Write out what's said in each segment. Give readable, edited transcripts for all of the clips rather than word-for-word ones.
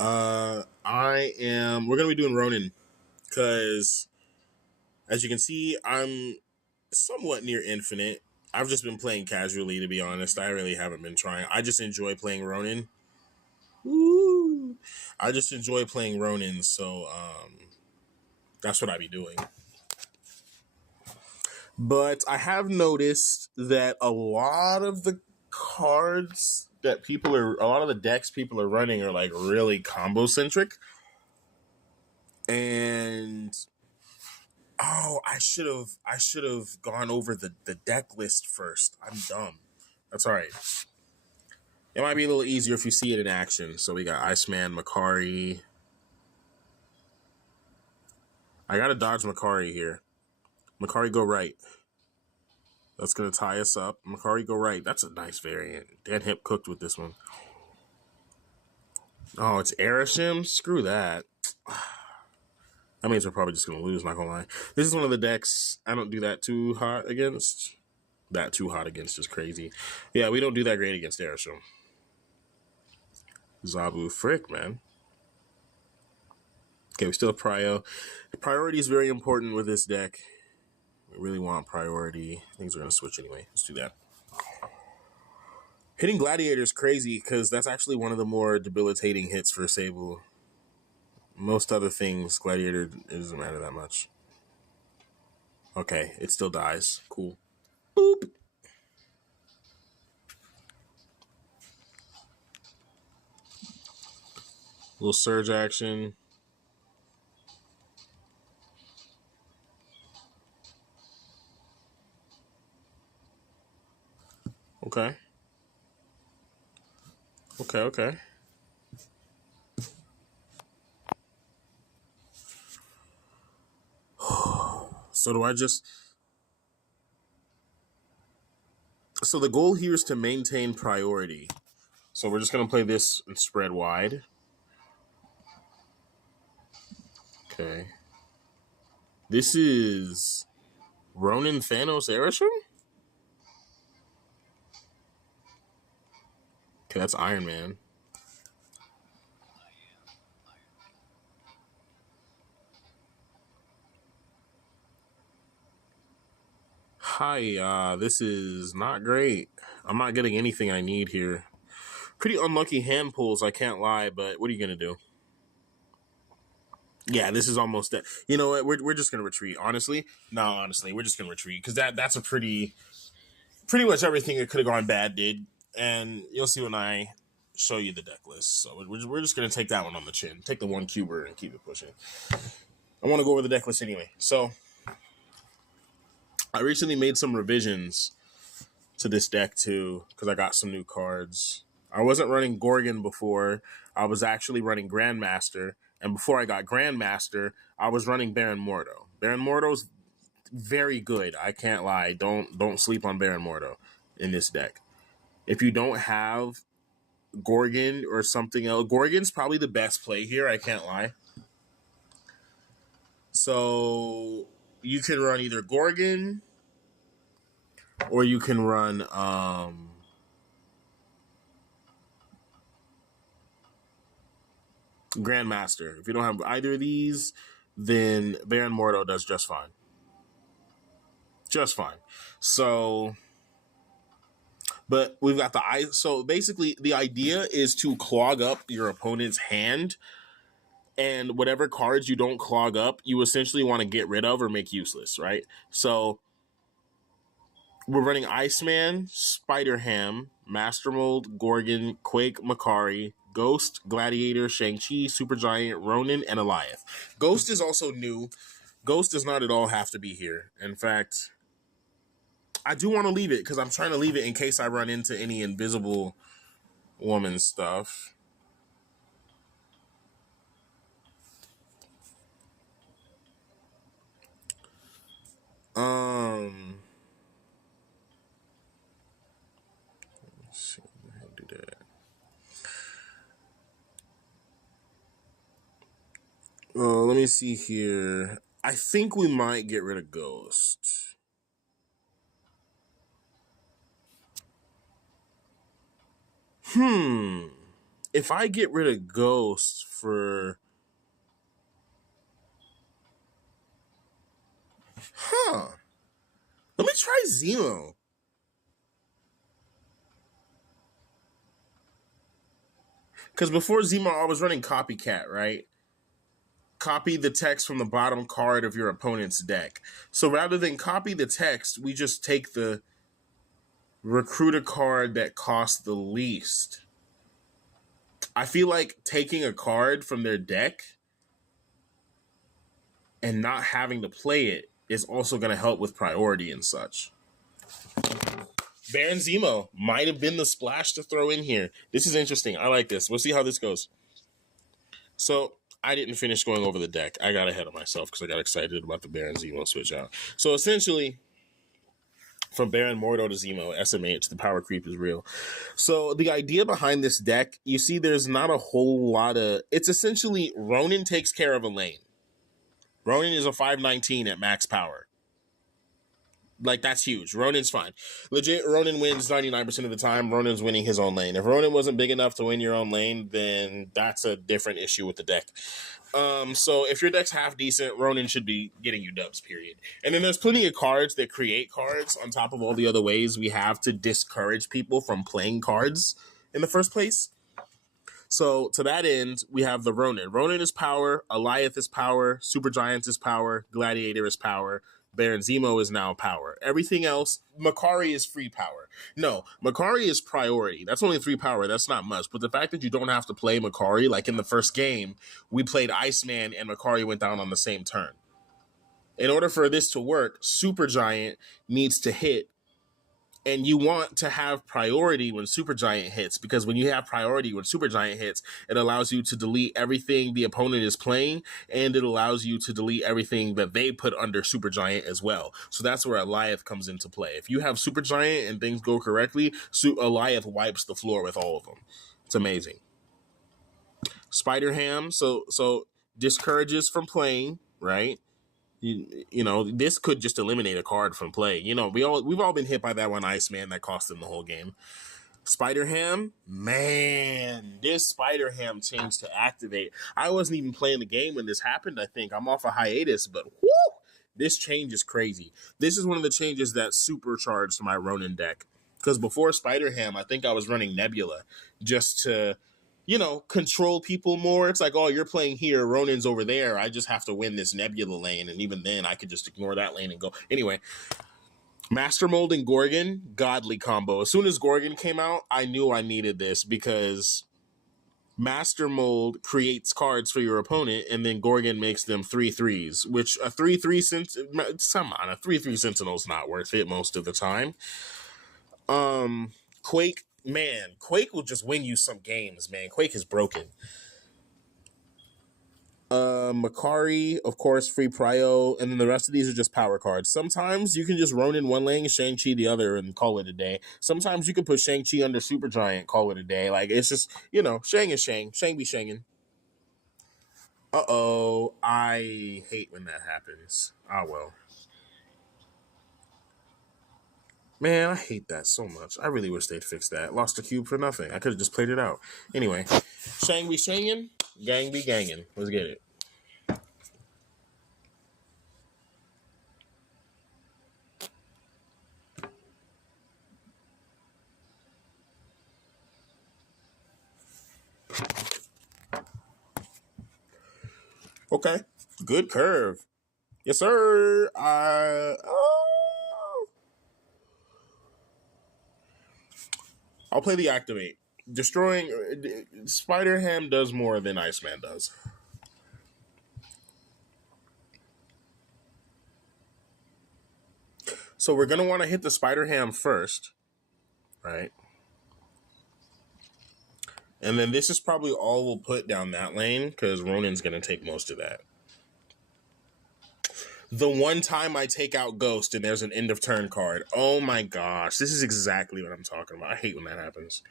We're gonna be doing Ronan because, as you can see, I'm somewhat near infinite. I've just been playing casually, to be honest. I really haven't been trying. I just enjoy playing Ronan. Woo! I just enjoy playing Ronin, so that's what I be doing. But I have noticed that a lot of the a lot of the decks people are running are like really combo centric. And I should have gone over the deck list first. I'm dumb. That's all right. It might be a little easier if you see it in action. So we got Iceman, Makari. I gotta dodge Makari here. Makari, go right. That's going to tie us up. Makari, go right. That's a nice variant. Dan Hip cooked with this one. Oh, it's Erishim? Screw that. That means we're probably just going to lose, not going to lie. This is one of the decks I don't do that too hot against. That too hot against is crazy. Yeah, we don't do that great against Erishim. Zabu, frick, man. Okay, we still have Prio. Priority is very important with this deck. We really want priority. Things are going to switch anyway. Let's do that. Hitting Gladiator is crazy because that's actually one of the more debilitating hits for Sable. Most other things, Gladiator, it doesn't matter that much. Okay, it still dies. Cool. Boop. Little surge action. Okay. Okay. So do I just... So the goal here is to maintain priority. So we're just going to play this and spread wide. Okay. This is Ronin Thanos Erishim? Okay, that's Iron Man. Hi, this is not great. I'm not getting anything I need here. Pretty unlucky hand pulls, I can't lie, but what are you going to do? Yeah, this is almost that. You know what? We're just going to retreat. Honestly, we're just going to retreat because that's a pretty much everything that could have gone bad did, and you'll see when I show you the deck list. So we're just going to take that one on the chin. Take the one cuber and keep it pushing. I want to go over the deck list anyway. So I recently made some revisions to this deck too because I got some new cards. I wasn't running Gorgon before. I was actually running Grandmaster. And before I got Grandmaster, I was running Baron Mordo. Baron Mordo's very good. I can't lie. Don't sleep on Baron Mordo in this deck. If you don't have Gorgon or something else, Gorgon's probably the best play here. I can't lie. So you can run either Gorgon or you can run Grandmaster. If you don't have either of these, then Baron Mordo does just fine. Just fine. So, but we've got so basically the idea is to clog up your opponent's hand, and whatever cards you don't clog up, you essentially want to get rid of or make useless, right? So we're running Iceman, Spider Ham, Master Mold, Gorgon, Quake, Makari, Ghost, Gladiator, Shang-Chi, Supergiant, Ronin, and Eliath. Ghost is also new. Ghost does not at all have to be here. In fact, I do want to leave it because I'm trying to leave it in case I run into any Invisible Woman stuff. Let's see how to do that. Let me see here. I think we might get rid of Ghost. If I get rid of Ghost for... Huh. Let me try Zemo. Because before Zemo, I was running Copycat, right? Copy the text from the bottom card of your opponent's deck. So rather than copy the text, we just take the recruiter card that costs the least. I feel like taking a card from their deck and not having to play it is also going to help with priority and such. Baron Zemo might have been the splash to throw in here. This is interesting. I like this. We'll see how this goes. So I didn't finish going over the deck. I got ahead of myself because I got excited about the Baron Zemo switch out. So essentially, from Baron Mordo to Zemo, SMH, the power creep is real. So the idea behind this deck, you see there's not a whole lot of... It's essentially Ronan takes care of a lane. Ronan is a 519 at max power. Like, that's huge. Ronan's fine. Legit, Ronan wins 99% of the time. Ronan's winning his own lane. If Ronan wasn't big enough to win your own lane, then that's a different issue with the deck. So if your deck's half decent, Ronan should be getting you dubs, period. And then there's plenty of cards that create cards on top of all the other ways we have to discourage people from playing cards in the first place. So to that end, we have the Ronan. Ronan is power, Alioth is power, Supergiant is power, Gladiator is power, Baron Zemo is now power. Everything else, Makari is free power. No, Makari is priority. That's only 3 power. That's not much. But the fact that you don't have to play Makari, like in the first game, we played Iceman and Makari went down on the same turn. In order for this to work, Supergiant needs to hit, and you want to have priority when Supergiant hits, because when you have priority when Supergiant hits, it allows you to delete everything the opponent is playing, and it allows you to delete everything that they put under Supergiant as well. So that's where Alioth comes into play. If you have Supergiant and things go correctly, Alioth wipes the floor with all of them. It's amazing. Spider-Ham, so discourages from playing, right? You know, this could just eliminate a card from play. You know, we've all been hit by that one Iceman that cost him the whole game. Spider-Ham, man, this Spider-Ham changed to activate. I wasn't even playing the game when this happened, I think. I'm off a hiatus, but whoo! This change is crazy. This is one of the changes that supercharged my Ronin deck. Because before Spider-Ham, I think I was running Nebula just to, you know, control people more. It's like, oh, you're playing here, Ronin's over there. I just have to win this Nebula lane. And even then, I could just ignore that lane and go. Anyway, Master Mold and Gorgon, godly combo. As soon as Gorgon came out, I knew I needed this because Master Mold creates cards for your opponent, and then Gorgon makes them 3/3s, which a 3/3 a 3/3 Sentinel's not worth it most of the time. Quake, man, Quake will just win you some games, man. Quake is broken. Makari, of course, free prio, and then the rest of these are just power cards. Sometimes you can just Ronin one lane, Shang-Chi the other, and call it a day. Sometimes you can put Shang-Chi under Supergiant, call it a day. Like, it's just, you know, Shang is Shang. Shang be Shangin'. Uh-oh, I hate when that happens. Ah, well. Man, I hate that so much. I really wish they'd fix that. Lost a cube for nothing. I could have just played it out. Anyway, Shang be Shangin', gang be gangin'. Let's get it. Okay, good curve. Yes, sir. I'll play the activate. Destroying Spider-Ham does more than Iceman does. So we're gonna want to hit the Spider-Ham first, right? And then this is probably all we'll put down that lane because Ronin's gonna take most of that. The one time I take out Ghost and there's an end of turn card. Oh my gosh, this is exactly what I'm talking about. I hate when that happens.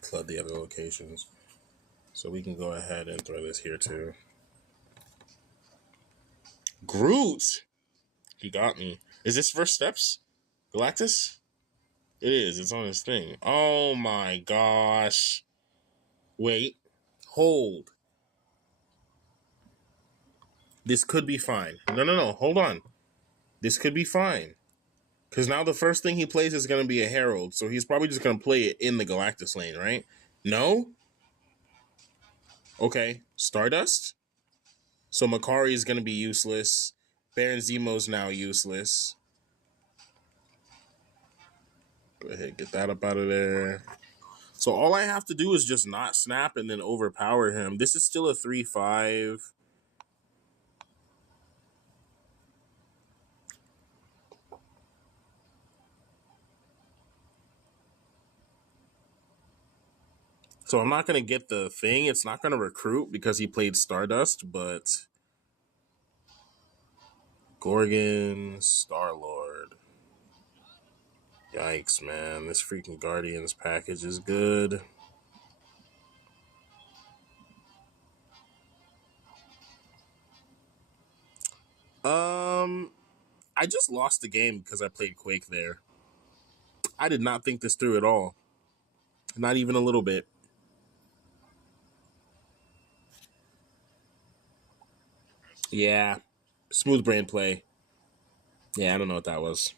Flood the other locations. So we can go ahead and throw this here too. Groot! He got me. Is this first steps? Galactus? It is. It's on his thing. Oh my gosh. Wait. Hold. This could be fine. No. Hold on. This could be fine. Because now the first thing he plays is going to be a Herald. So he's probably just going to play it in the Galactus lane, right? No? Okay. Stardust? So Makari is going to be useless. Baron Zemo's now useless. Go ahead, get that up out of there. So all I have to do is just not snap and then overpower him. This is still a 3-5. So I'm not going to get the thing. It's not going to recruit because he played Stardust, but Gorgon, Star-Lord. Yikes, man. This freaking Guardians package is good. I just lost the game because I played Quake there. I did not think this through at all. Not even a little bit. Yeah. Smooth brain play. Yeah, I don't know what that was.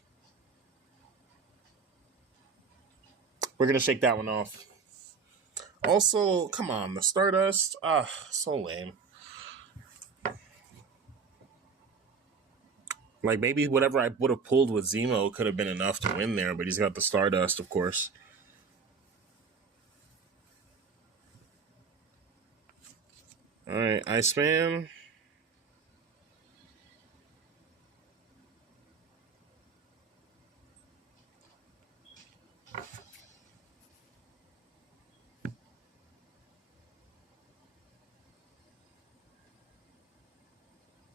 We're going to shake that one off. Also, come on, the Stardust. So lame. Like, maybe whatever I would have pulled with Zemo could have been enough to win there, but he's got the Stardust, of course. All right, Iceman.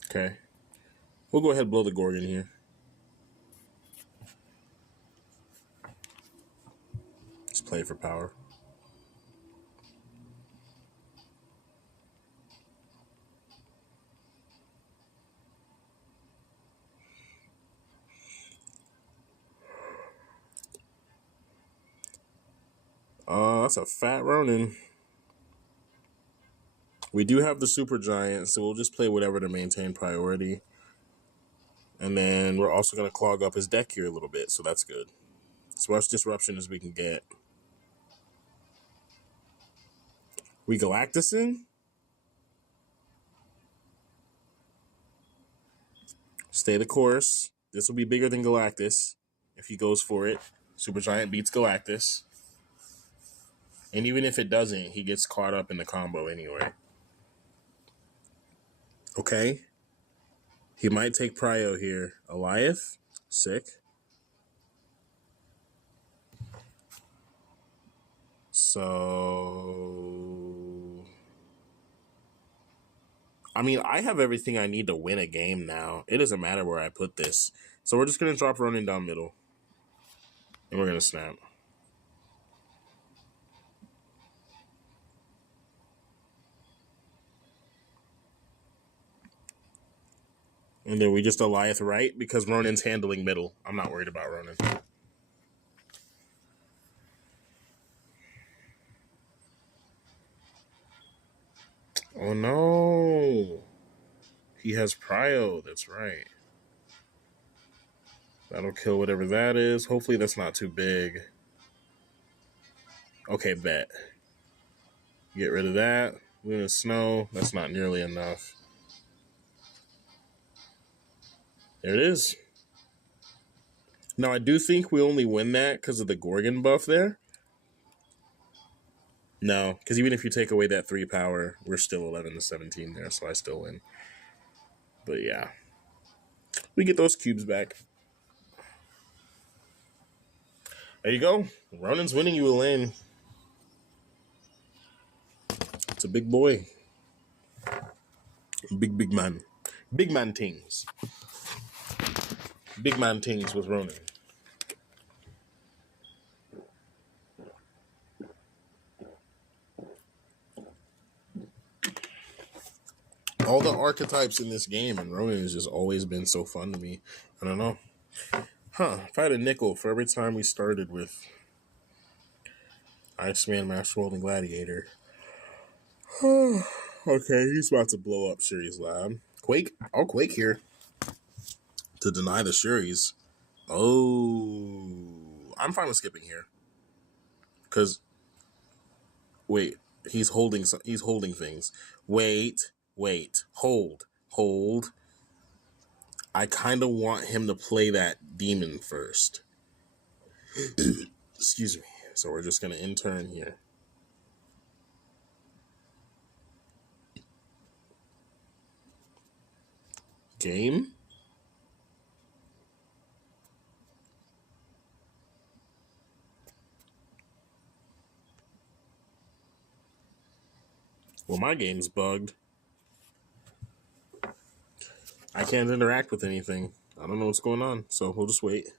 Okay. We'll go ahead and blow the Gorgon here. Let's play for power. That's a fat Ronin. We do have the Super Giant, so we'll just play whatever to maintain priority. And then we're also going to clog up his deck here a little bit, so that's good. As much disruption as we can get. We Galactusin? Stay the course. This will be bigger than Galactus if he goes for it. Super Giant beats Galactus. And even if it doesn't, he gets caught up in the combo anyway. Okay. He might take Prio here. Eliath? Sick. So... I mean, I have everything I need to win a game now. It doesn't matter where I put this. So we're just going to drop Ronin down middle. And we're going to snap. And then we just Eliath right because Ronin's handling middle. I'm not worried about Ronin. Oh no. He has Prio. That's right. That'll kill whatever that is. Hopefully that's not too big. Okay, bet. Get rid of that. Luna Snow. That's not nearly enough. There it is. Now, I do think we only win that because of the Gorgon buff there. No, because even if you take away that 3 power, we're still 11-17 there, so I still win. But yeah. We get those cubes back. There you go. Ronin's winning you a lane. It's a big boy. Big man. Big man things. Big man things with Ronin. All the archetypes in this game, and Ronin has just always been so fun to me. I don't know. If I had a nickel for every time we started with Iceman, Master World, and Gladiator, Okay, he's about to blow up Shuri's lab. Quake. I'll Quake here to deny the Shuris. Oh, I'm fine with skipping here. Because, wait, he's holding things. Wait, hold. I kind of want him to play that demon first. Excuse me. So we're just going to intern here. Game. Well, my game's bugged. I can't interact with anything. I don't know what's going on, so we'll just wait.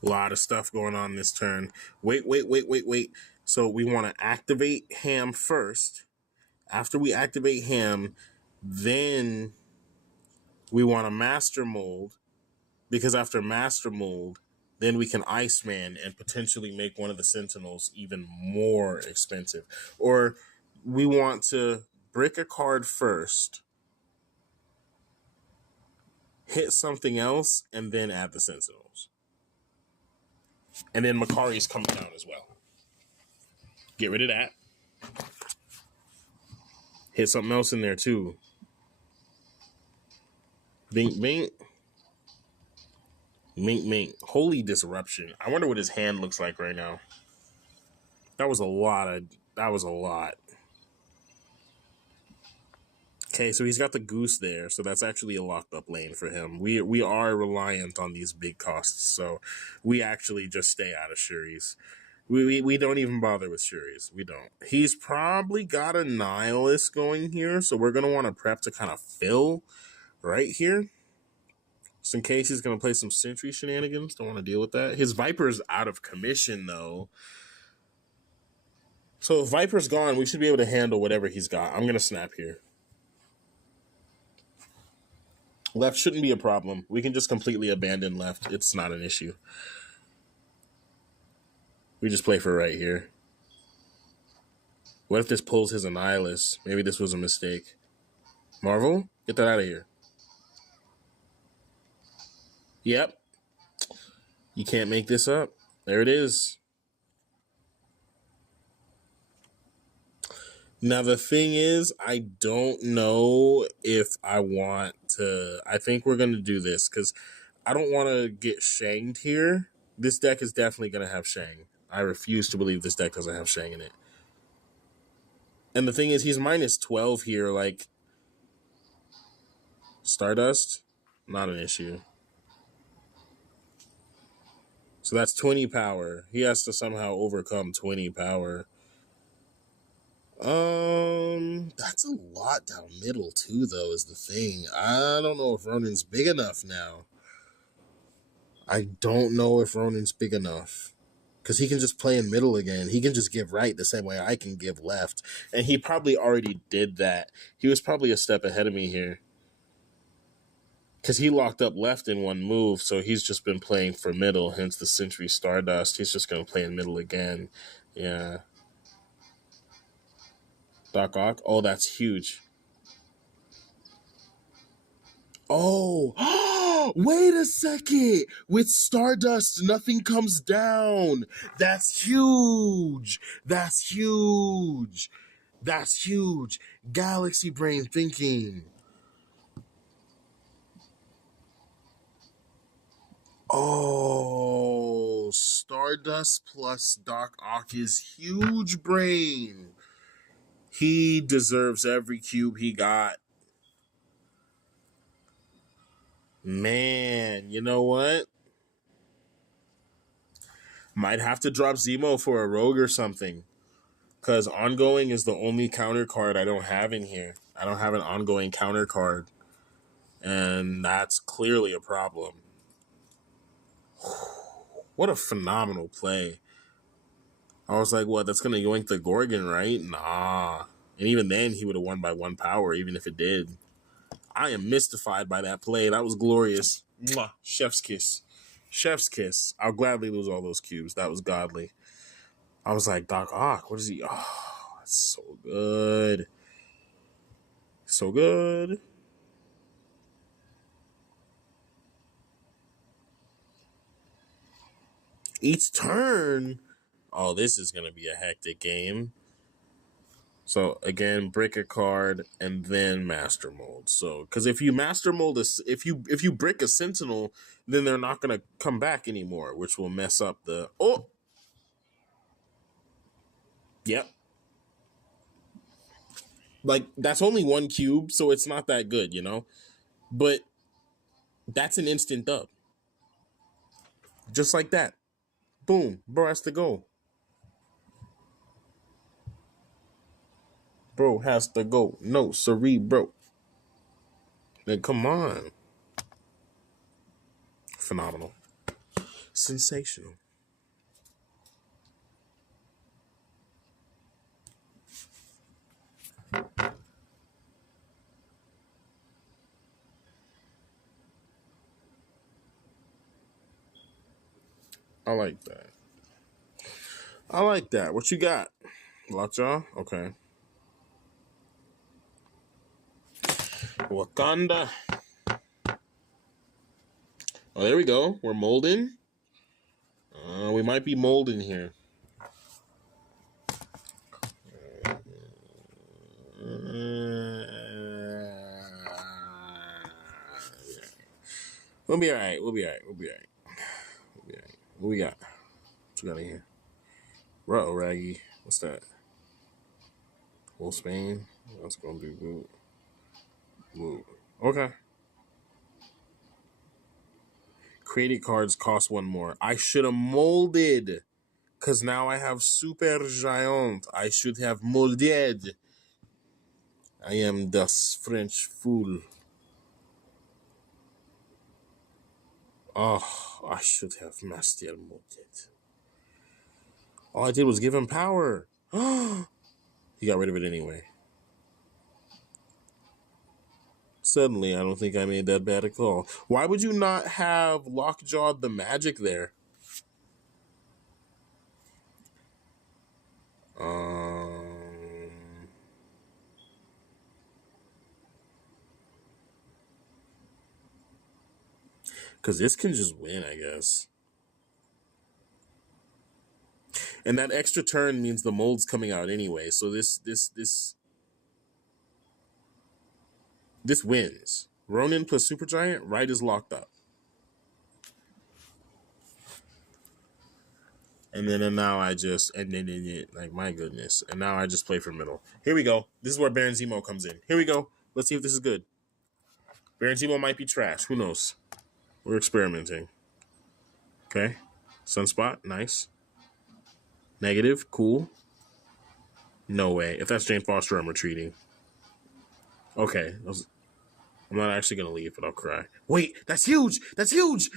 A lot of stuff going on this turn. Wait. So we want to activate Ham first. After we activate Ham, then we want to Master Mold. Because after Master Mold, then we can Iceman and potentially make one of the Sentinels even more expensive. Or we want to brick a card first, hit something else, and then add the Sentinels. And then Makari's coming down as well. Get rid of that. Hit something else in there too. Bink, bink. Mink, mink. Holy disruption. I wonder what his hand looks like right now. That was a lot. Okay, so he's got the goose there, so that's actually a locked up lane for him. We are reliant on these big costs, so we actually just stay out of Shuri's. We don't even bother with Shuri's. We don't. He's probably got a Nihilist going here, so we're going to want to prep to kind of fill right here. Just in case he's going to play some Sentry shenanigans. Don't want to deal with that. His Viper's out of commission, though. So if Viper's gone, we should be able to handle whatever he's got. I'm going to snap here. Left shouldn't be a problem. We can just completely abandon left. It's not an issue. We just play for right here. What if this pulls his Annihilus? Maybe this was a mistake. Marvel? Get that out of here. Yep. You can't make this up. There it is. Now, the thing is, I don't know if I want to... I think we're going to do this because I don't want to get Shanged here. This deck is definitely going to have Shang. I refuse to believe this deck doesn't have Shang in it. And the thing is, he's minus 12 here. Like, Stardust, not an issue. So that's 20 power. He has to somehow overcome 20 power. That's a lot down middle too, though, is the thing. I don't know if Ronan's big enough now. I don't know if Ronan's big enough. Because he can just play in middle again. He can just give right the same way I can give left. And he probably already did that. He was probably a step ahead of me here. Because he locked up left in one move, so he's just been playing for middle, hence the Sentry Stardust. He's just going to play in middle again. Yeah. Doc Ock? Oh, that's huge. Oh, wait a second. With Stardust, nothing comes down. That's huge. That's huge. That's huge. Galaxy brain thinking. Oh, Stardust plus Doc Ock is huge brain. He deserves every cube he got. Man, you know what? Might have to drop Zemo for a rogue or something. Because ongoing is the only counter card I don't have in here. I don't have an ongoing counter card. And that's clearly a problem. What a phenomenal play. I was like, what, that's going to yoink the Gorgon, right? Nah. And even then, he would have won by 1 power, even if it did. I am mystified by that play. That was glorious. Mwah. Chef's kiss. Chef's kiss. I'll gladly lose all those cubes. That was godly. I was like, Doc Ock, what is he? Oh, that's so good. So good. Each turn. Oh, this is going to be a hectic game. So again, brick a card and then master mold. So because if you master mold if you brick a sentinel, then they're not going to come back anymore, which will mess up the Yep. Like that's only 1 cube, so it's not that good, you know. But that's an instant dub, just like that. Boom, bro has to go. Bro has to go. No, sorry, bro. Then come on. Phenomenal. Sensational. I like that. I like that. What you got? Lockjaw? Okay. Wakanda. Oh, there we go. We're molding. We might be molding here. We'll be all right. We'll be all right. We'll be all right. We'll be all right. What we got? What you got in here? Ruh-oh, Raggy. What's that? Whole Spain. That's gonna be good. Blue. Okay. Created cards cost 1 more. I should have molded. Because now I have Super Giant. I should have molded. I am the French fool. Oh, I should have master molded. All I did was give him power. He got rid of it anyway. Suddenly, I don't think I made that bad a call. Why would you not have Lockjaw the Magic there? Because this can just win, I guess. And that extra turn means the mold's coming out anyway. So this wins. Ronan plus Supergiant, right, is locked up. And now I just like my goodness. And now I just play for middle. Here we go. This is where Baron Zemo comes in. Here we go. Let's see if this is good. Baron Zemo might be trash. Who knows? We're experimenting. Okay. Sunspot, nice. Negative, cool. No way. If that's Jane Foster, I'm retreating. Okay. I'm not actually gonna leave, but I'll cry. Wait, that's huge! That's huge!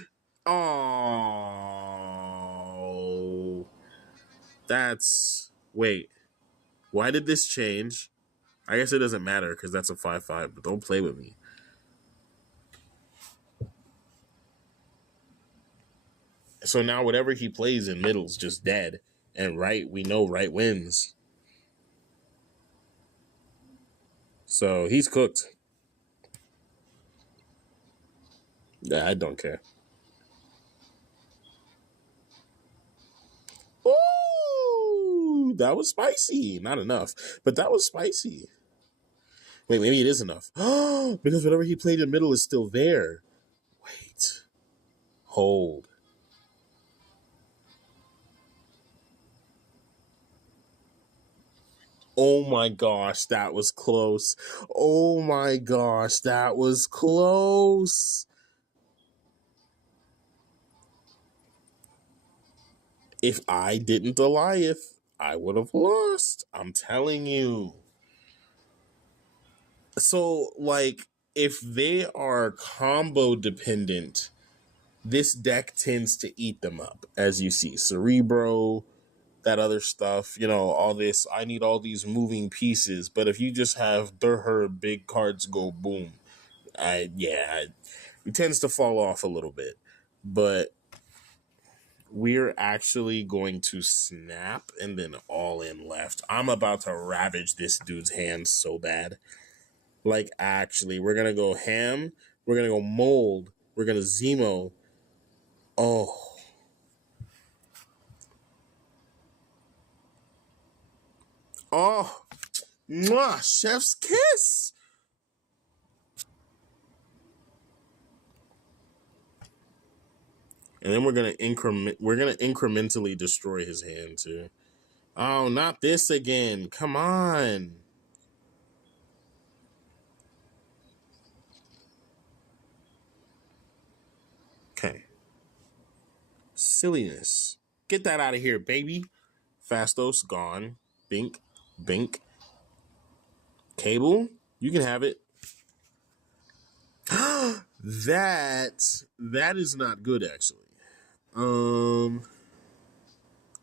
Oh, that's... Wait. Why did this change? I guess it doesn't matter because that's a 5/5, but don't play with me. So now whatever he plays in middle's just dead. And right, we know right wins. So he's cooked. Yeah, I don't care. Ooh, that was spicy. Not enough, but that was spicy. Wait, maybe it is enough. Because whatever he played in middle is still there. Wait. Hold. Oh my gosh, that was close. Oh my gosh, that was close. If I didn't Goliath, I would have lost. I'm telling you. So, like, if they are combo dependent, this deck tends to eat them up, as you see. Cerebro, that other stuff, all this. I need all these moving pieces. But if you just have her big cards go boom, it tends to fall off a little bit. But we're actually going to snap and then all in left. I'm about to ravage this dude's hands so bad. Like, actually, we're going to go ham. We're going to go mold. We're going to Zemo. Oh. Oh. Mwah, chef's kiss. And then we're gonna incrementally destroy his hand too. Oh, not this again. Come on. Okay. Silliness. Get that out of here, baby. Fastos gone. Bink. Bink. Cable. You can have it. That is not good, actually.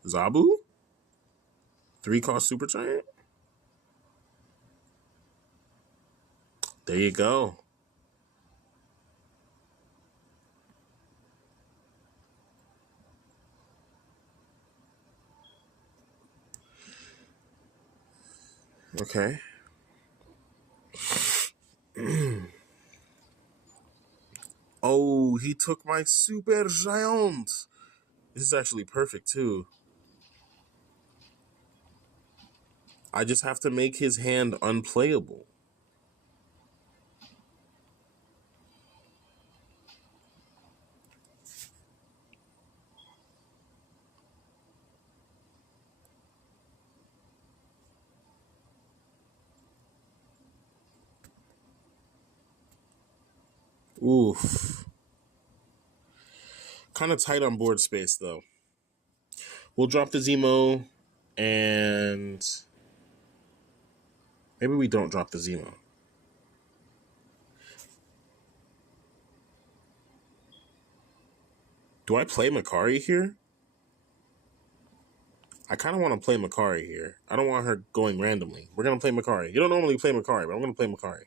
Zabu? 3-cost super giant? There you go. Okay. Oh, he took my super giant. This is actually perfect too. I just have to make his hand unplayable. Oof. Kind of tight on board space, though. We'll drop the Zemo, and maybe we don't drop the Zemo. Do I play Makari here? I kind of want to play Makari here. I don't want her going randomly. We're going to play Makari. You don't normally play Makari, but I'm going to play Makari.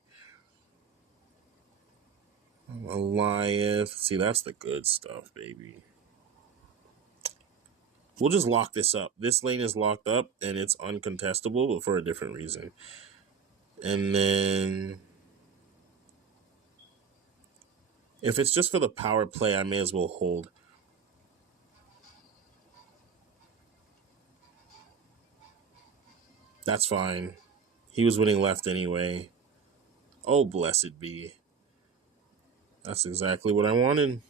Goliath. See, that's the good stuff, baby. We'll just lock this up. This lane is locked up, and it's uncontestable, but for a different reason. And then if it's just for the power play, I may as well hold. That's fine. He was winning left anyway. Oh, blessed be. That's exactly what I wanted.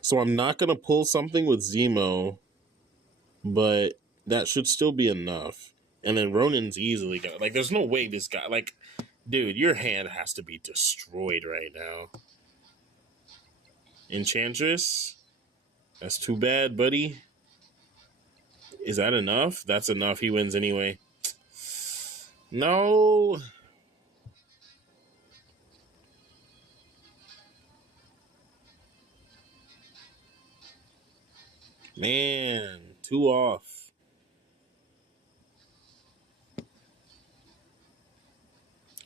So I'm not going to pull something with Zemo, but that should still be enough. And then Ronan's easily got... Like, there's no way this guy... Like, dude, your hand has to be destroyed right now. Enchantress? That's too bad, buddy. Is that enough? That's enough. He wins anyway. No. Man, 2 off.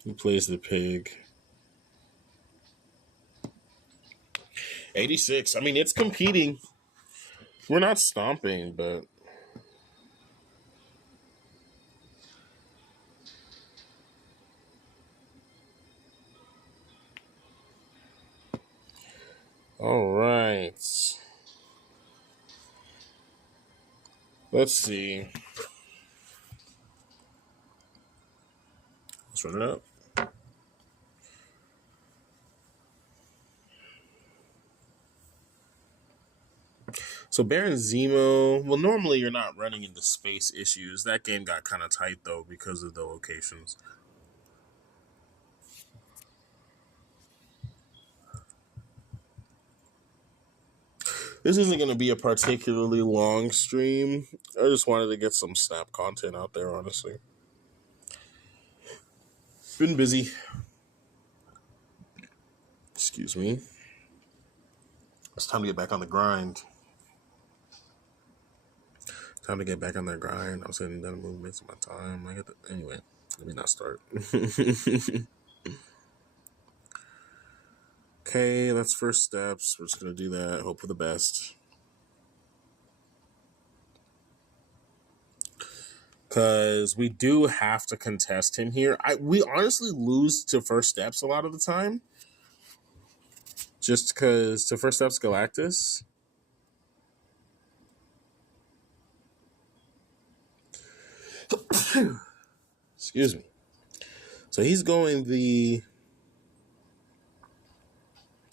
Who plays the pig? 86. I mean, it's competing. We're not stomping, but... All right. Let's see. Let's run it up. So Baron Zemo, well, normally you're not running into space issues. That game got kind of tight, though, because of the locations. This isn't going to be a particularly long stream. I just wanted to get some Snap content out there, honestly. Been busy. Excuse me. It's time to get back on the grind. Time to get back on that grind. I'm sitting down movements of my time. Anyway, let me not start. Okay, that's first steps. We're just gonna do that. Hope for the best. Because we do have to contest him here. We honestly lose to first steps a lot of the time. Just because to first steps Galactus. Excuse me. So he's going the...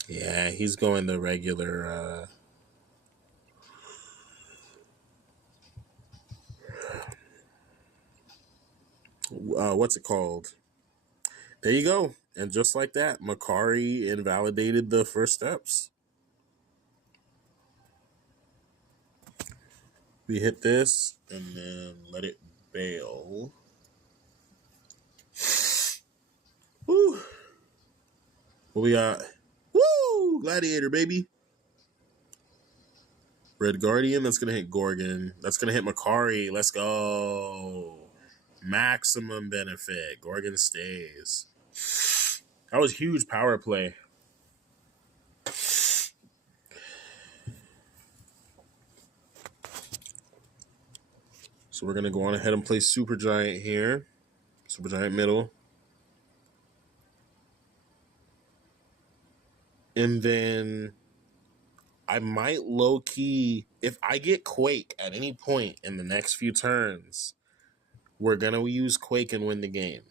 Yeah, he's going the regular... what's it called? There you go. And just like that, Makari invalidated the first steps. We hit this and then let it bail. Woo! What we got? Woo! Gladiator, baby. Red Guardian, that's going to hit Gorgon. That's going to hit Makari. Let's go. Maximum benefit. Gorgon stays. That was huge power play. So we're going to go on ahead and play Super Giant here. Super Giant middle. And then I might low-key, if I get Quake at any point in the next few turns, we're going to use Quake and win the game.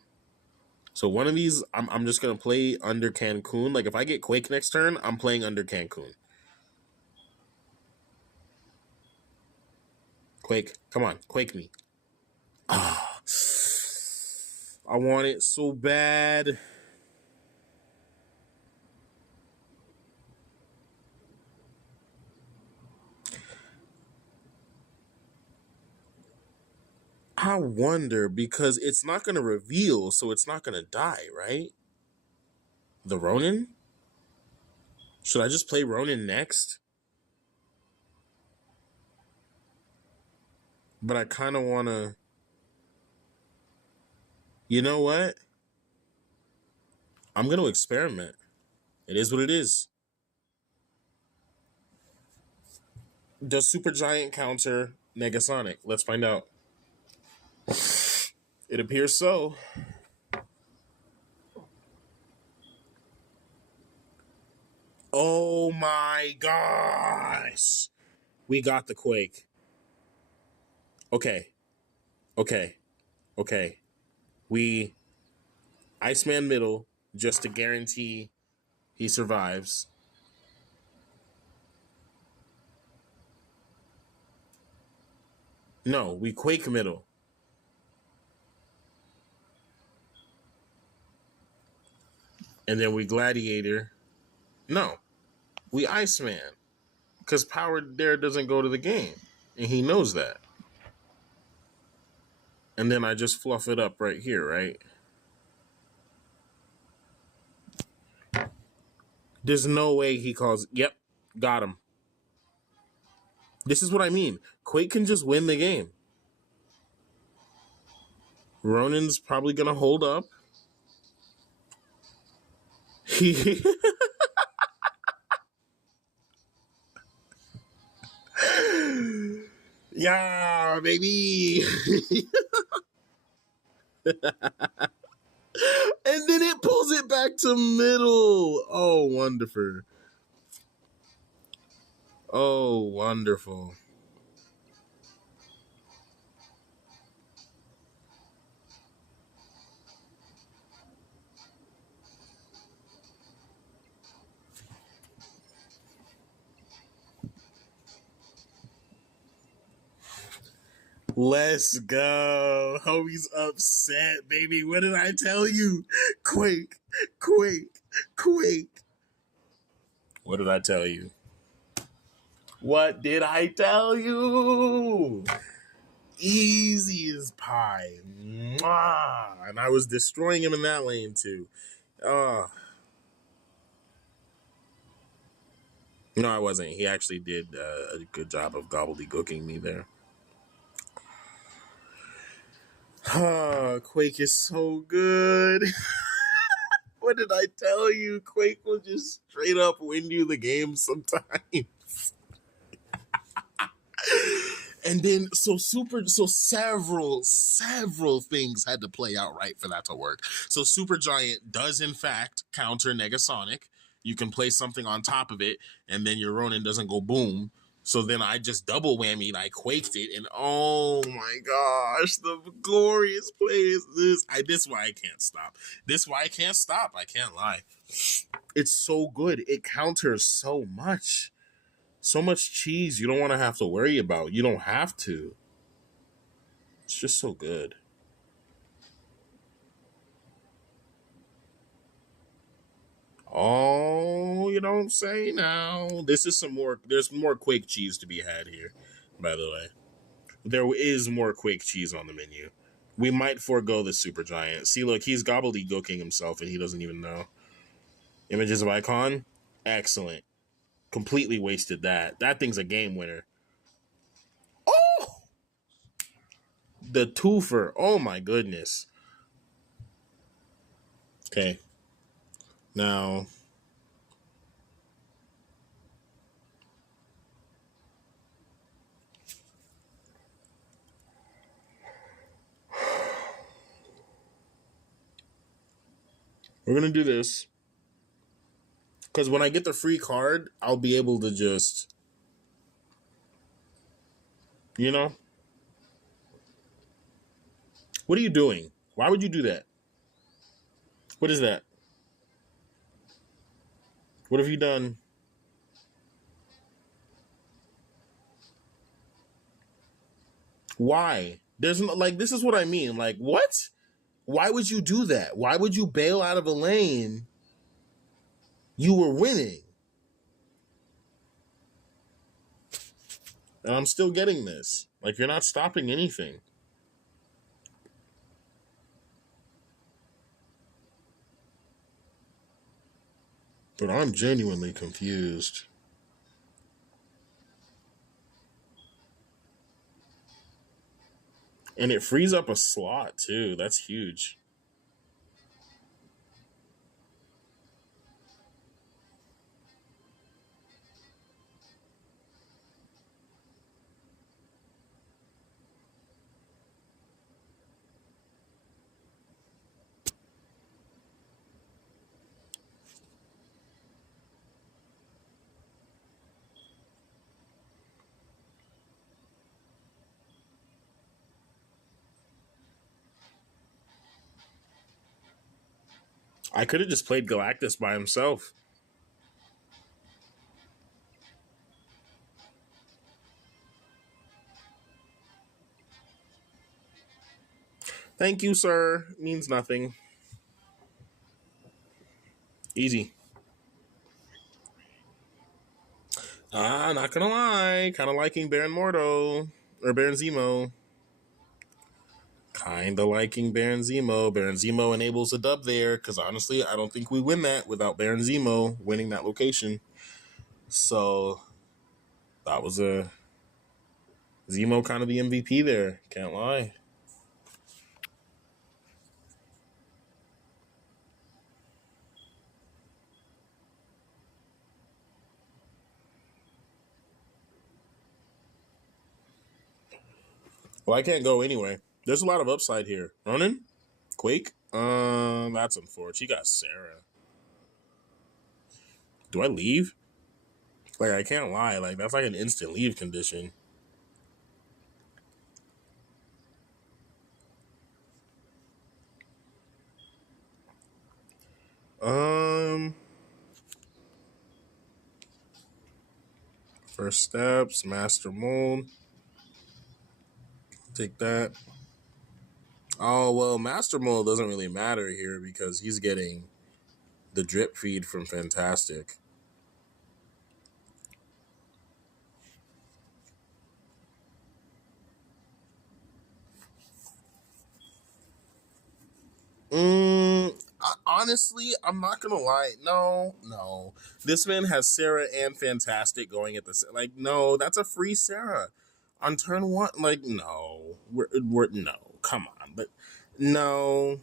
So one of these, I'm just going to play under Cancun. Like, if I get Quake next turn, I'm playing under Cancun. Quake, come on, Quake me. Ah, I want it so bad. I wonder, because it's not going to reveal, so it's not going to die, right? The Ronan? Should I just play Ronan next? But I kind of want to... You know what? I'm going to experiment. It is what it is. Does Super Giant counter Negasonic? Let's find out. It appears so. Oh my gosh. We got the Quake. Okay. We Iceman middle just to guarantee he survives. No, we Quake middle. And then we Gladiator. No, we Iceman. Because Power Dare doesn't go to the game. And he knows that. And then I just fluff it up right here, right? There's no way he calls... Yep, got him. This is what I mean. Quake can just win the game. Ronan's probably going to hold up. Yeah, baby. And then it pulls it back to middle. Oh, wonderful. Oh, wonderful. Let's go. Homie's upset, baby. What did I tell you? Quake. What did I tell you? What did I tell you? Easy as pie. Mwah! And I was destroying him in that lane too. Oh. No, I wasn't. He actually did a good job of gobbledygooking me there. Quake is so good. What did I tell you? Quake will just straight up win you the game sometimes. And then several things had to play out right for that to work. So Super Giant does in fact counter Negasonic. You can place something on top of it, and then your Ronin doesn't go boom. So then I just double whammied, I quaked it, and oh my gosh, the glorious play is this. This is why I can't stop. This is why I can't stop. I can't lie. It's so good. It counters so much. So much cheese you don't want to have to worry about. You don't have to. It's just so good. Oh, you don't say now. This is some more. There's more Quake cheese to be had here, by the way. There is more Quake cheese on the menu. We might forego the Super Giant. See, look, he's gobbledygooking himself and he doesn't even know. Images of Icon? Excellent. Completely wasted that. That thing's a game winner. Oh! The twofer. Oh my goodness. Okay. Now, we're going to do this. Because when I get the free card, I'll be able to just, you know? What are you doing? Why would you do that? What is that? What have you done? Why? There's no, like, this is what I mean. Like, what? Why would you do that? Why would you bail out of a lane? You were winning. And I'm still getting this. Like, you're not stopping anything. But I'm genuinely confused. And it frees up a slot, too. That's huge. I could have just played Galactus by himself. Thank you, sir. Means nothing. Easy. Not gonna lie. Kind of liking Baron Mordo. Or Baron Zemo. Kind of liking Baron Zemo. Baron Zemo enables a dub there. Because honestly, I don't think we win that without Baron Zemo winning that location. So, that was a Zemo kind of the MVP there. Can't lie. Well, I can't go anyway. There's a lot of upside here. Ronan? Quake? That's unfortunate. He got Sarah. Do I leave? Like, I can't lie. Like, that's like an instant leave condition. First steps, master mold. Take that. Oh, well, master mold doesn't really matter here because he's getting the drip feed from Fantastic. Honestly, I'm not gonna lie. No. This man has Sarah and Fantastic going at the like. No, that's a free Sarah on turn one. Like, no, we're no. Come on, but no.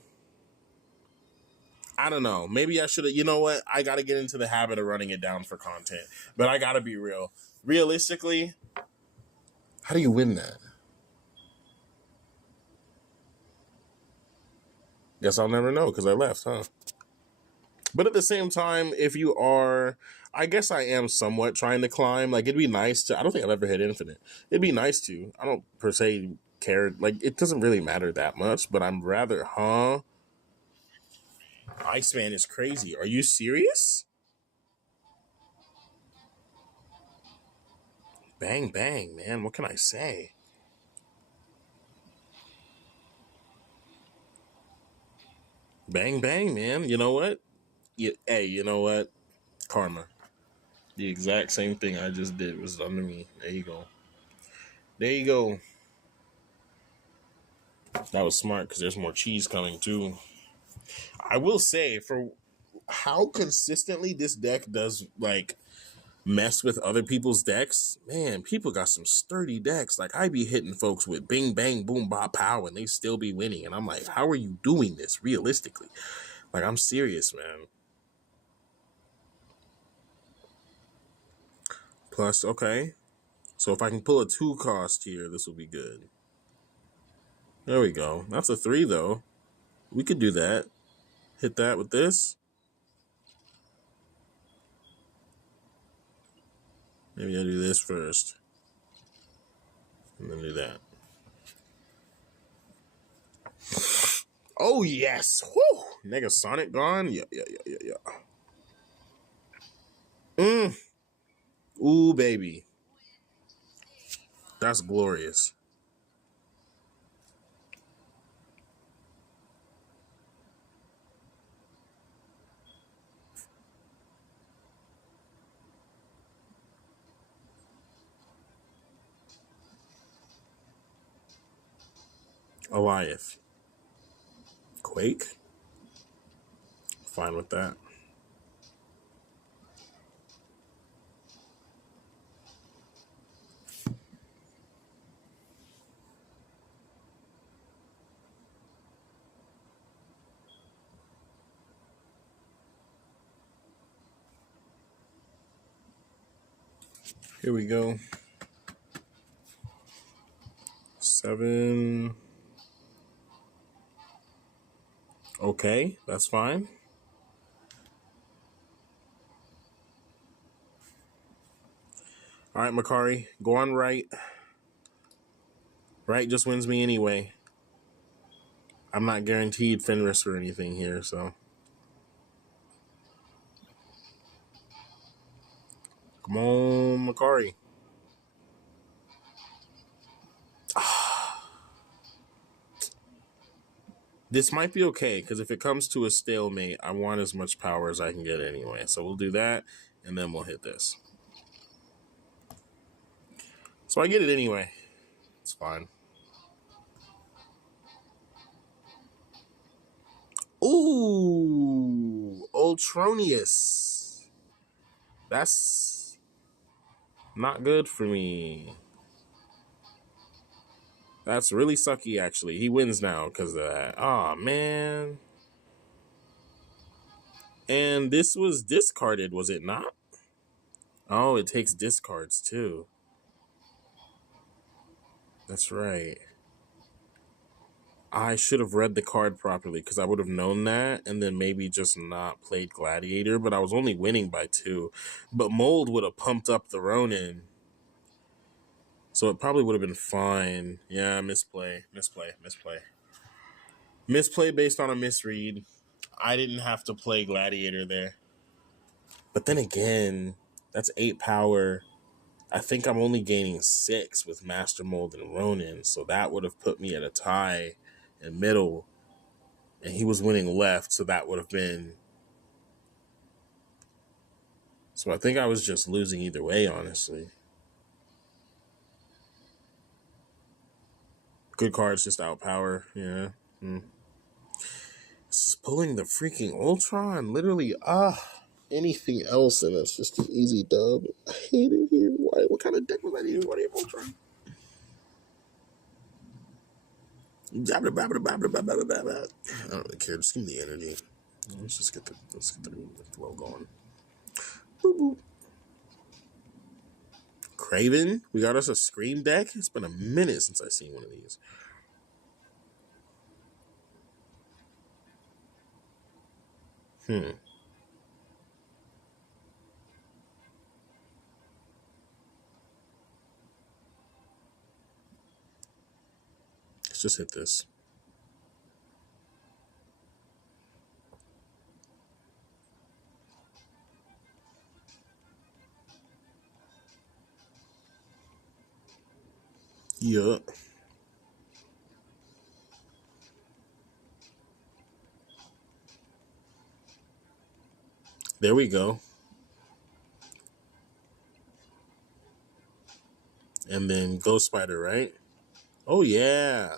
I don't know. Maybe I should have. You know what? I got to get into the habit of running it down for content. But I got to be real. Realistically, how do you win that? Guess I'll never know because I left, huh? But at the same time, if you are, I guess I am somewhat trying to climb. Like, it'd be nice to. I don't think I've ever hit infinite. It'd be nice to. I don't per se care. Like, it doesn't really matter that much. But I'm rather, huh? Iceman is crazy. Are you serious? Bang bang, man. What can I say? Bang bang, man. You know what? Hey, you know what? Karma. The exact same thing I just did was done to me. There you go. There you go. That was smart because there's more cheese coming too. I will say, for how consistently this deck does like mess with other people's decks, man, people got some sturdy decks. Like, I be hitting folks with bing bang boom bop pow and they still be winning. And I'm like, how are you doing this realistically? Like, I'm serious, man. Plus, okay. So if I can pull a 2 cost here, this will be good. There we go. That's a 3 though. We could do that. Hit that with this. Maybe I do this first. And then do that. Oh, yes. Whew. Nigga Sonic gone? Yeah. Ooh, baby. That's glorious. Eliath. Quake? Fine with that. Here we go. 7. Okay, that's fine. All right, Makari, go on right. Right just wins me anyway. I'm not guaranteed Fenris or anything here, so. Come on, Makari. This might be okay, because if it comes to a stalemate, I want as much power as I can get anyway. So we'll do that, and then we'll hit this. So I get it anyway. It's fine. Ooh, Ultronius. That's not good for me. That's really sucky, actually. He wins now because of that. Oh, man. And this was discarded, was it not? Oh, it takes discards, too. That's right. I should have read the card properly because I would have known that and then maybe just not played Gladiator, but I was only winning by 2. But Mold would have pumped up the Ronin. So it probably would have been fine. Yeah, misplay. Misplay based on a misread. I didn't have to play Gladiator there. But then again, that's 8 power. I think I'm only gaining 6 with Master Mold and Ronin, so that would have put me at a tie in middle. And he was winning left, so that would have been... So I think I was just losing either way, honestly. Good cards, just outpower, yeah. pulling the freaking Ultron. Literally, anything else, and it's just an easy dub. I hate it here. Why? What kind of deck was I using? Why do you have Ultron? I don't really care. Just give me the energy. Let's get the flow going. Boop, boop. Craven, we got us a Scream deck. It's been a minute since I've seen one of these. Let's just hit this. Yeah. There we go. And then Ghost Spider, right? Oh, yeah.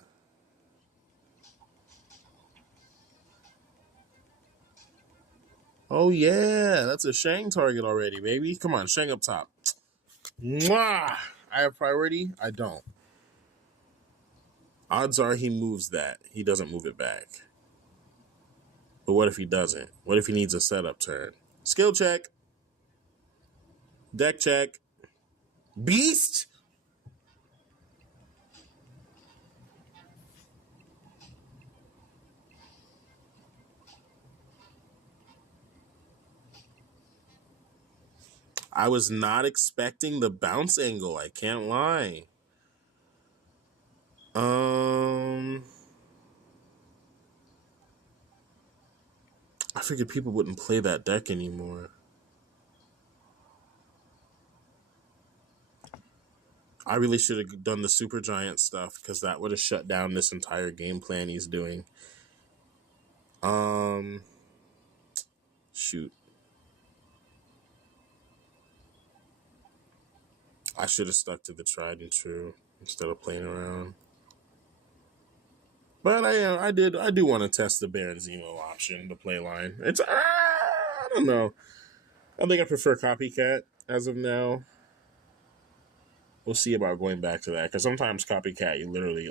Oh, yeah. That's a Shang target already, baby. Come on, Shang up top. Mwah! I have priority? I don't. Odds are he moves that. He doesn't move it back. But what if he doesn't? What if he needs a setup turn? Skill check. Deck check. Beast? I was not expecting the bounce angle. I can't lie. I figured people wouldn't play that deck anymore. I really should have done the Super Giant stuff because that would have shut down this entire game plan he's doing. Shoot. I should have stuck to the tried and true instead of playing around. But I do want to test the Baron Zemo option, the play line. It's I don't know. I think I prefer Copycat as of now. We'll see about going back to that because sometimes Copycat, you literally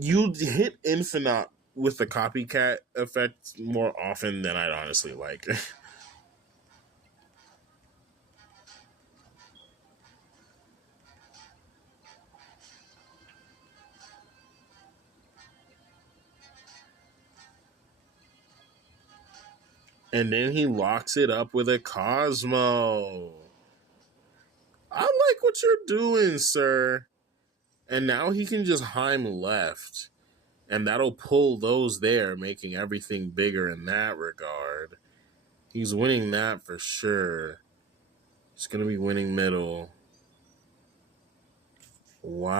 you hit Infinite with the Copycat effect more often than I'd honestly like. And then he locks it up with a Cosmo. I like what you're doing, sir. And now he can just Heim left. And that'll pull those there, making everything bigger in that regard. He's winning that for sure. He's going to be winning middle. Wowzers.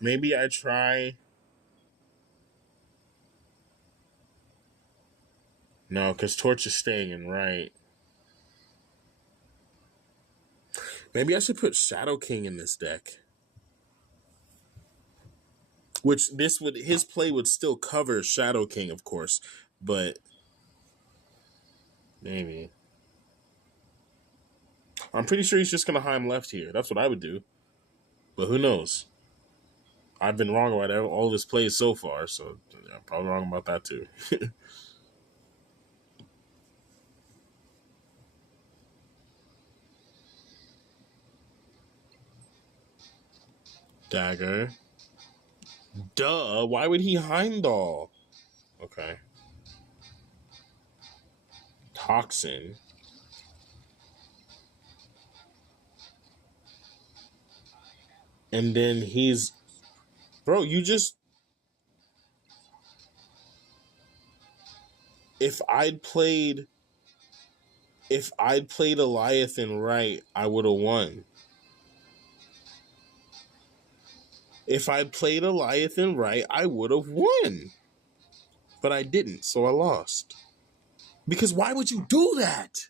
Maybe I try... No, because Torch is staying in right. Maybe I should put Shadow King in this deck. Which his play would still cover Shadow King, of course. But maybe. I'm pretty sure he's just going to Heim left here. That's what I would do. But who knows? I've been wrong about all of his plays so far, so I'm probably wrong about that too. Dagger. Duh. Why would he Heimdall? Okay. Toxin. And then he's... Bro, you just... If I'd played Eliathan right, I would have won. If I'd played Eliathan right, I would have won. But I didn't, so I lost. Because why would you do that?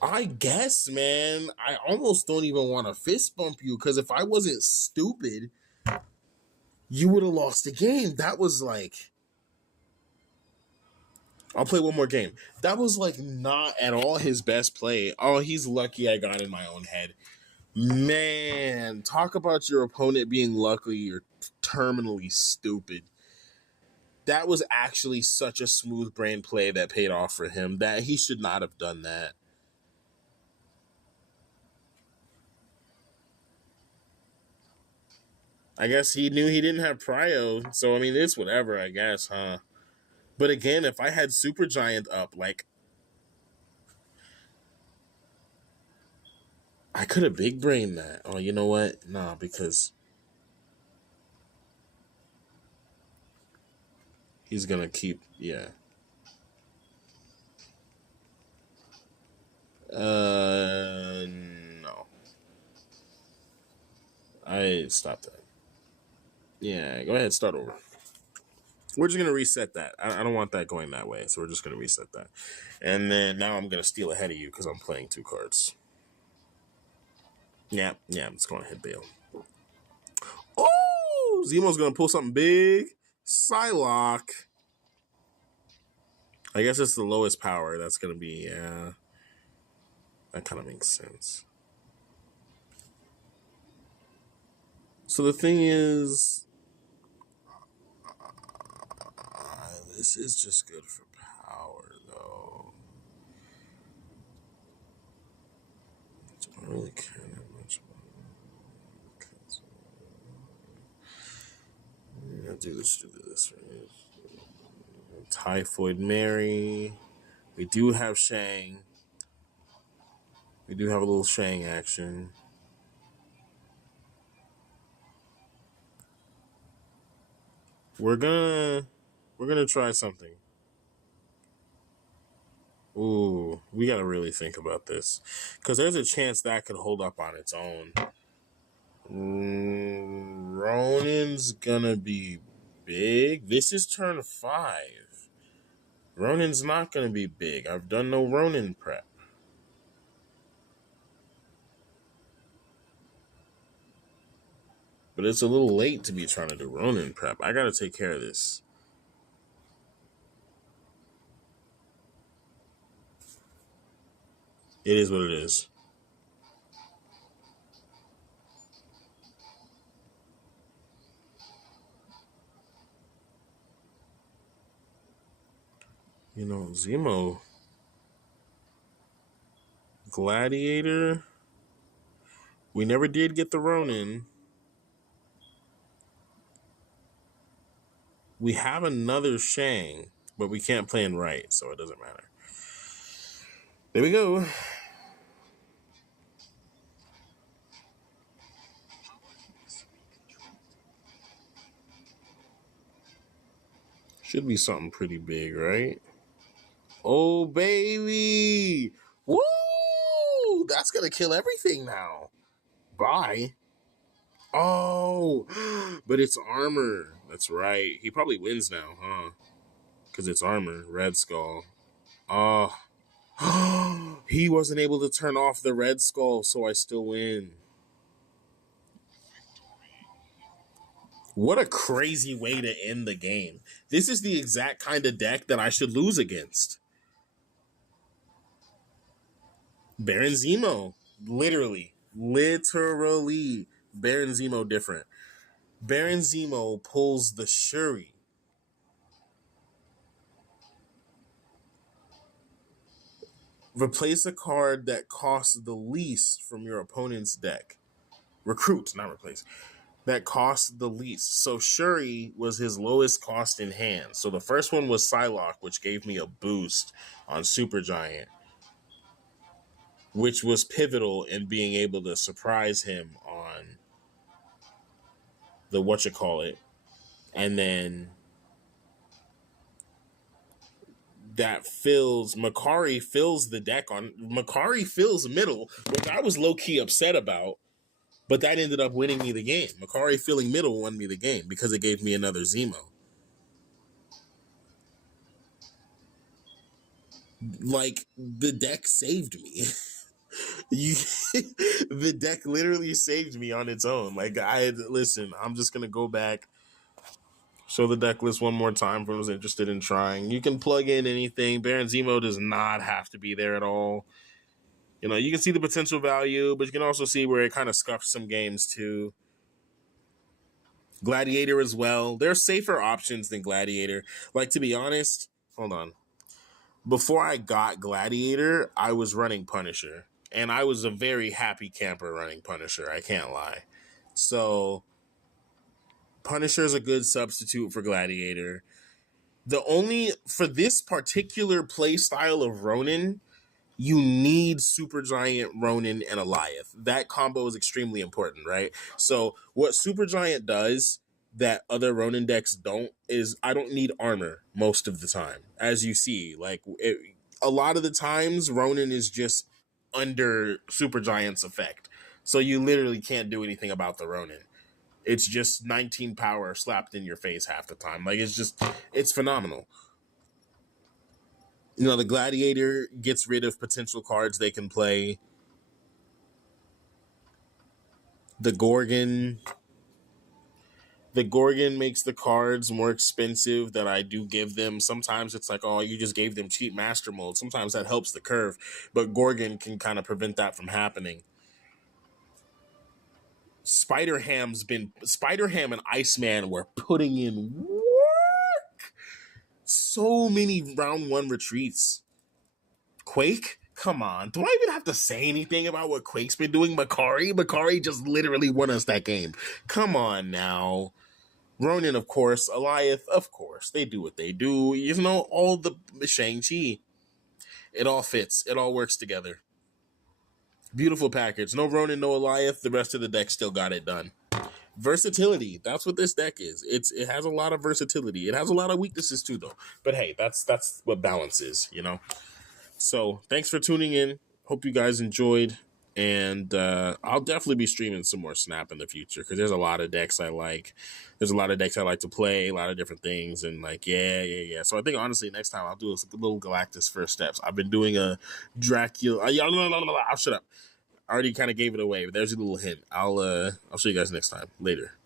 I guess, man. I almost don't even want to fist bump you, because if I wasn't stupid, you would have lost the game. That was like, I'll play one more game. That was like not at all his best play. Oh, he's lucky I got in my own head. Man, talk about your opponent being lucky or terminally stupid. That was actually such a smooth brain play that paid off for him that he should not have done that. I guess he knew he didn't have Prio, so I mean, it's whatever, I guess, huh? But again, if I had Super Giant up, like, I could have big brained that. Oh, you know what? Nah, because he's gonna keep, yeah. No. I stopped that. Yeah, go ahead, start over. We're just gonna reset that. I don't want that going that way, so we're just gonna reset that. And then now I'm gonna steal ahead of you because I'm playing 2 cards. Yeah, it's gonna hit Bale. Oh, Zemo's gonna pull something big. Psylocke. I guess it's the lowest power. That's gonna be, yeah. That kind of makes sense. So the thing is, this is just good for power, though. I don't really care that much about it. I'll do this. Right? Typhoid Mary. We do have Shang. We do have a little Shang action. We're gonna try something. Ooh, we gotta really think about this. Because there's a chance that could hold up on its own. Ronan's gonna be big. This is turn 5. Ronan's not gonna be big. I've done no Ronan prep. But it's a little late to be trying to do Ronan prep. I gotta take care of this. It is what it is. You know, Zemo. Gladiator. We never did get the Ronin. We have another Shang, but we can't play in right, so it doesn't matter. There we go. Should be something pretty big, right? Oh, baby! Woo! That's gonna kill everything now. Bye. Oh, but it's armor. That's right. He probably wins now, huh? Because it's armor. Red Skull. Oh. He wasn't able to turn off the Red Skull, so I still win. What a crazy way to end the game. This is the exact kind of deck that I should lose against. Baron Zemo. Literally. Baron Zemo different. Baron Zemo pulls the Shuri. Replace a card that costs the least from your opponent's deck. Recruit, not replace. That costs the least. So Shuri was his lowest cost in hand. So the first one was Psylocke, which gave me a boost on Supergiant, which was pivotal in being able to surprise him on the whatchamacallit. And then that fills Makari fills the deck on Makari fills middle, which I was low key upset about, but that ended up winning me the game. Makari filling middle won me the game because it gave me another Zemo. Like the deck saved me. The deck literally saved me on its own. Like listen, I'm just gonna go back. Show the deck list one more time for those interested in trying. You can plug in anything. Baron Zemo does not have to be there at all. You know, you can see the potential value, but you can also see where it kind of scuffs some games too. Gladiator as well. There are safer options than Gladiator. Like, to be honest, hold on. Before I got Gladiator, I was running Punisher. And I was a very happy camper running Punisher. I can't lie. So, Punisher is a good substitute for Gladiator. For this particular play style of Ronin, you need Supergiant, Ronin, and Eliath. That combo is extremely important, right? So what Supergiant does that other Ronin decks don't is I don't need armor most of the time. As you see, a lot of the times Ronin is just under Supergiant's effect. So you literally can't do anything about the Ronin. It's just 19 power slapped in your face half the time. Like, it's phenomenal. You know, the Gladiator gets rid of potential cards they can play. The Gorgon makes the cards more expensive that I do give them. Sometimes it's like, oh, you just gave them cheap master mold. Sometimes that helps the curve, but Gorgon can kind of prevent that from happening. Spider-Ham and Iceman were putting in work. So many round one retreats. Quake? Come on. Do I even have to say anything about what Quake's been doing? Makari just literally won us that game. Come on now. Ronin, of course. Eliath, of course. They do what they do. You know, all the Shang-Chi. It all fits. It all works together. Beautiful package. No Ronin, no Eliath. The rest of the deck still got it done. Versatility. That's what this deck is. It has a lot of versatility. It has a lot of weaknesses too, though. But hey, that's what balance is, you know? So thanks for tuning in. Hope you guys enjoyed. And I'll definitely be streaming some more Snap in the future because there's a lot of decks I like. There's a lot of decks I like to play, a lot of different things. And like, yeah. So I think honestly, next time I'll do a little Galactus first steps. I've been doing a Dracula. I'll shut up. I already kind of gave it away, but there's a little hint. I'll show you guys next time. Later.